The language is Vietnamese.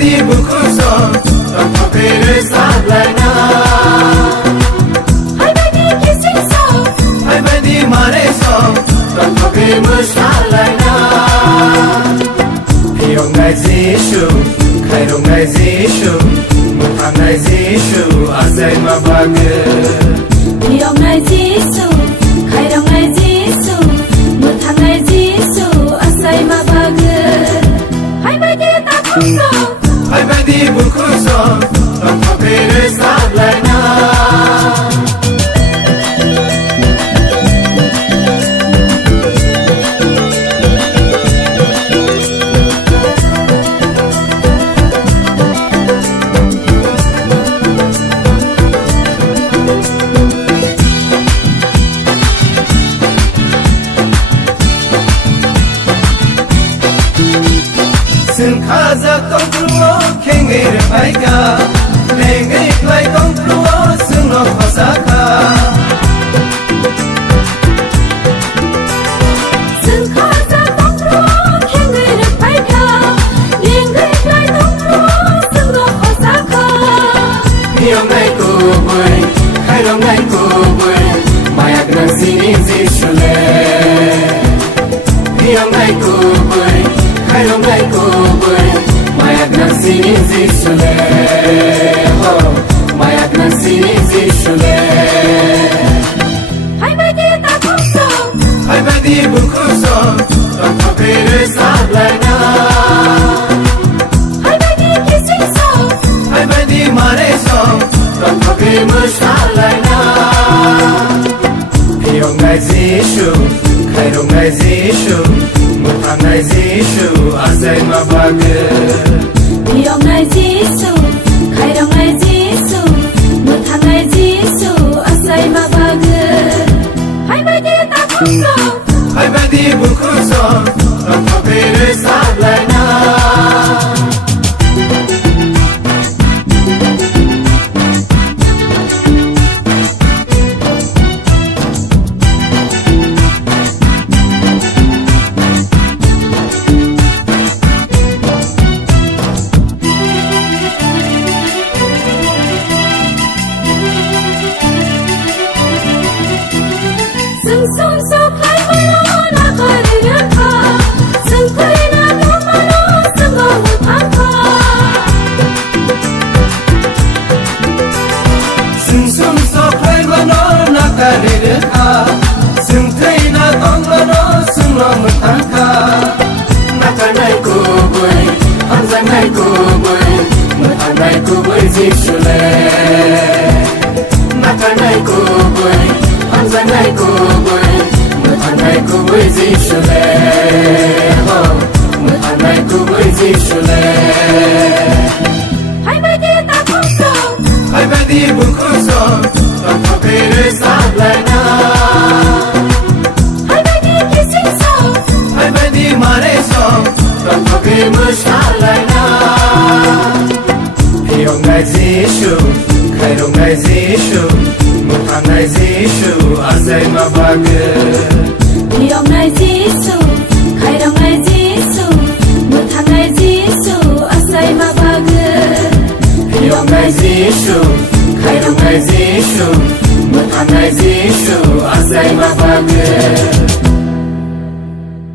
di buku so tanpa beresah lana. Hai badi kissing so, Hai badi mare so tanpa beresah lana. Piong ngai zishu, kairong ngai zishu, mutam ngai zishu, asai mabage. Piong ngai Jisu, kairong ngai Jisu, mutam ngai Jisu, asai mabage. Hai badi takut so, Hai badi buku so tanpa beresah lana. Sừng khá ra công pruo khen nghề được phải cả lệ nghề lại công pruo sừng nó khó xa cả. sừng khó ra tóc lúa, khen người được phải ca, liền người lại tóc lúa, sừng nó khó xa khờ. Piong ngai ku bui khai long ngai ku bui mai ak nang sini zishule. Piong ngai ku bui khai long ngai ku bui mai ak nang sini zishule. Mai ak nang sini zishule. Hai badi takut so, Hai badi buku so tanpa beresah lana. hai badi kissing so, Hai badi mare so tanpa beresah lana. Piong ngai zishu, kairong ngai zishu, mutam ngai zishu, asai mabage. Piong ngai Jisu, kairong ngai Jisu, mutam ngai Jisu, asai mabage. Hai badi takut so, Hai badi buku so tanpa beresah lana. sừng sum so khai malo na kare rakha, sừng khai na lo malo sừng go mutam kha. Sừng sum so khai ba no na kare rekha, sừng thei na tong ba no sừng lo mutam kha. Na kai nai ku bui, an zai nai ku bui, mutam nai ku bui zishule. Na kai nai ku bui, an zai nai ku bui, mutam nai ku bui zishule. Mutam nai ku bui zishule. Hai badi takut so, Hai badi buku so tanpa beresah lana. hai badi kissing so, Hai badi mare so tanpa beresah lana. Piong ngai zishu, kairong ngai zishu, mutam ngai zishu, asai mabage. Piong ngai Jisu, kairong ngai Jisu, mutam ngai Jisu, asai mabage. Piong ngai zishu, kairong ngai zishu, mutam ngai zishu, asai mabage.